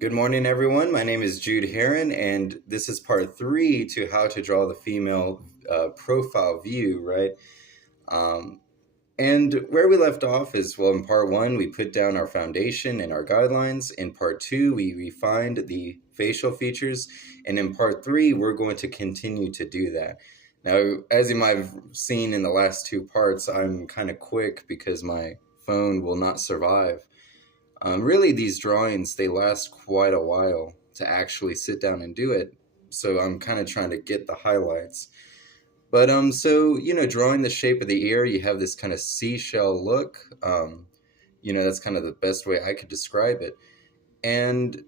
Good morning, everyone. My name is Jude Heron, and this is part three to how to draw the female profile view, right? Um, and where we left off is, well, in part one, we put down our foundation and our guidelines. In part two, we refined the facial features. And in part three, we're going to continue to do that. Now, as you might have seen in the last two parts, I'm kind of quick because my phone will not survive. Really, these drawings, they last quite a while to actually sit down and do it. So I'm kind of trying to get the highlights. But drawing the shape of the ear, you have this kind of seashell look. That's kind of the best way I could describe it. And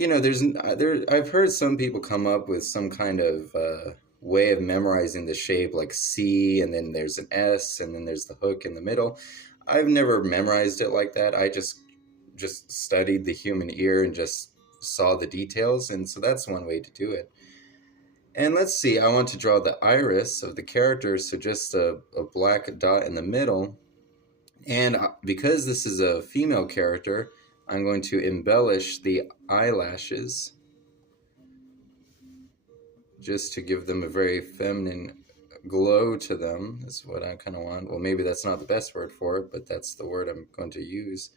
I've heard some people come up with some kind of way of memorizing the shape, like C, and then there's an S, and then there's the hook in the middle. I've never memorized it like that. I just studied the human ear and just saw the details, and so that's one way to do it. And let's see, I want to draw the iris of the character, so just a black dot in the middle. And because this is a female character, I'm going to embellish the eyelashes just to give them a very feminine glow to them. That's what I kind of want. Well, maybe that's not the best word for it, but that's the word I'm going to use.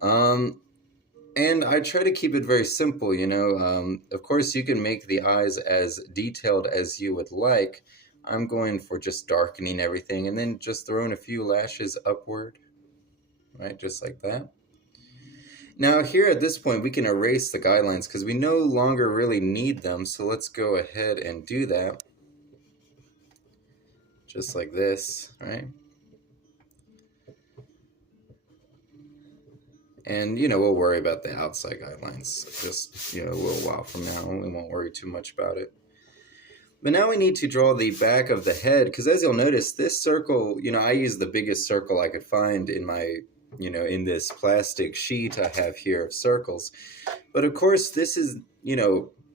And I try to keep it very simple, Of course, you can make the eyes as detailed as you would like. I'm going for just darkening everything and then just throwing a few lashes upward, right? Just like that. Now here at this point, we can erase the guidelines because we no longer really need them. So let's go ahead and do that. Just like this, right? And, we'll worry about the outside guidelines just, a little while from now. We won't worry too much about it. But now we need to draw the back of the head, because as you'll notice, this circle, I use the biggest circle I could find in my, in this plastic sheet I have here of circles. But of course, this is,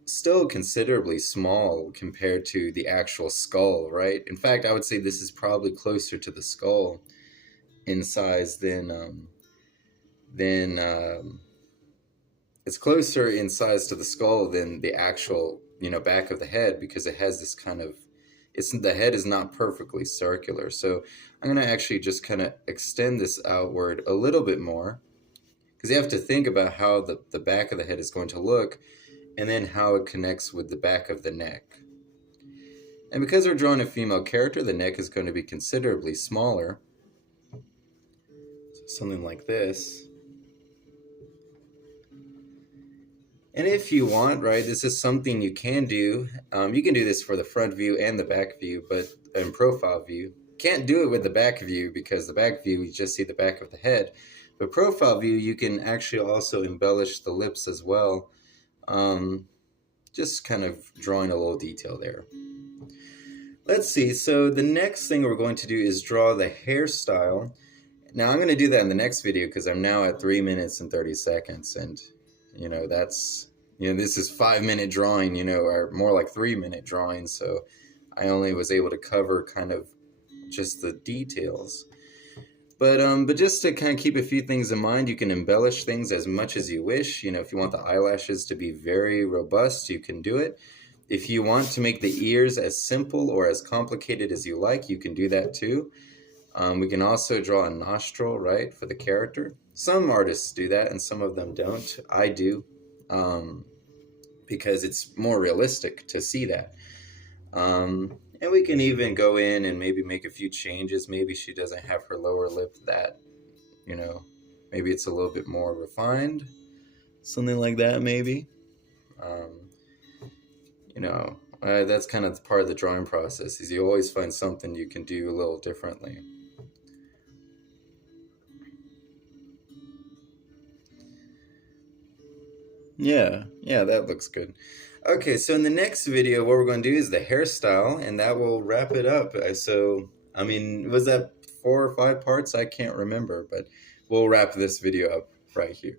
still considerably small compared to the actual skull, right? In fact, I would say this is probably closer to the skull in size than it's closer in size to the skull than the actual, back of the head, because it has this kind of, the head is not perfectly circular. So I'm going to actually just kind of extend this outward a little bit more, because you have to think about how the back of the head is going to look, and then how it connects with the back of the neck. And because we're drawing a female character, the neck is going to be considerably smaller. So something like this. And if you want, right, this is something you can do. You can do this for the front view and the back view, but in profile view. Can't do it with the back view because the back view, you just see the back of the head. But profile view, you can actually also embellish the lips as well. Just kind of drawing a little detail there. Let's see, so the next thing we're going to do is draw the hairstyle. Now I'm going to do that in the next video because I'm now at 3 minutes and 30 seconds. And that's, this is 5-minute drawing, or more like 3-minute drawing. So I only was able to cover kind of just the details. But just to kind of keep a few things in mind, you can embellish things as much as you wish. If you want the eyelashes to be very robust, you can do it. If you want to make the ears as simple or as complicated as you like, you can do that too. We can also draw a nostril, right, for the character. Some artists do that and some of them don't. I do, because it's more realistic to see that. And we can even go in and maybe make a few changes. Maybe she doesn't have her lower lip that, maybe it's a little bit more refined. Something like that, maybe. That's kind of part of the drawing process, is you always find something you can do a little differently. Yeah, that looks good. Okay, so in the next video, what we're going to do is the hairstyle, and that will wrap it up. So, was that 4 or 5 parts? I can't remember, but we'll wrap this video up right here.